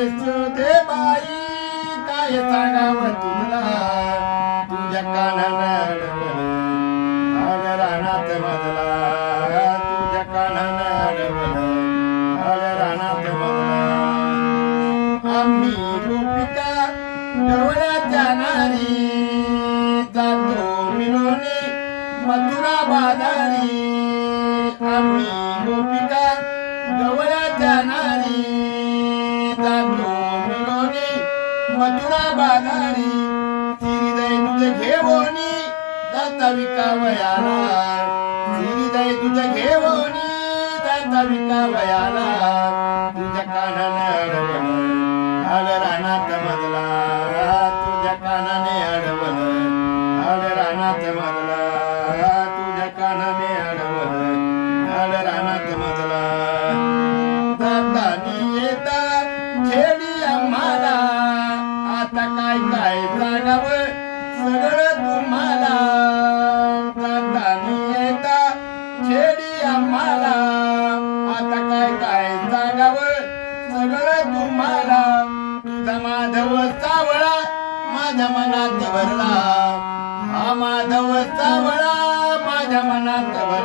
दे बाई काय सांगावं तुला तुझ्या कानानं अडवलं आग रानात मजला तुझ्या कानानं अडवलं आग रानात मजला आम्ही गोपिका डवळ्याच्या नारी जातो मिळवणे मथुरा बाजारी आम्ही गोपिका डवळ्याच्या नारी जातो मिळवणे मथुरा बाजारी श्रीदय तुझे घेवोनी जाता विकावयाला श्रीदय तुझे घेवोनी जाता विकावयाला तुझ्या कानाने अडवलं आल रानात मजला तुझ्या कानाने अडवलं आल रानात मजला तुझ्या कानाने अडवलं आल रानात मजला जातानी येता छेडी आम्हाला आता काय काय सांगावं सगळं तुम्हाला जातानी येता छेडी आम्हाला आता काय काय सांगावं सगळं तुम्हाला तुझा माधव सावळा माझ्या मनात भरला हा माधव सावळा माझ्या मनात भरला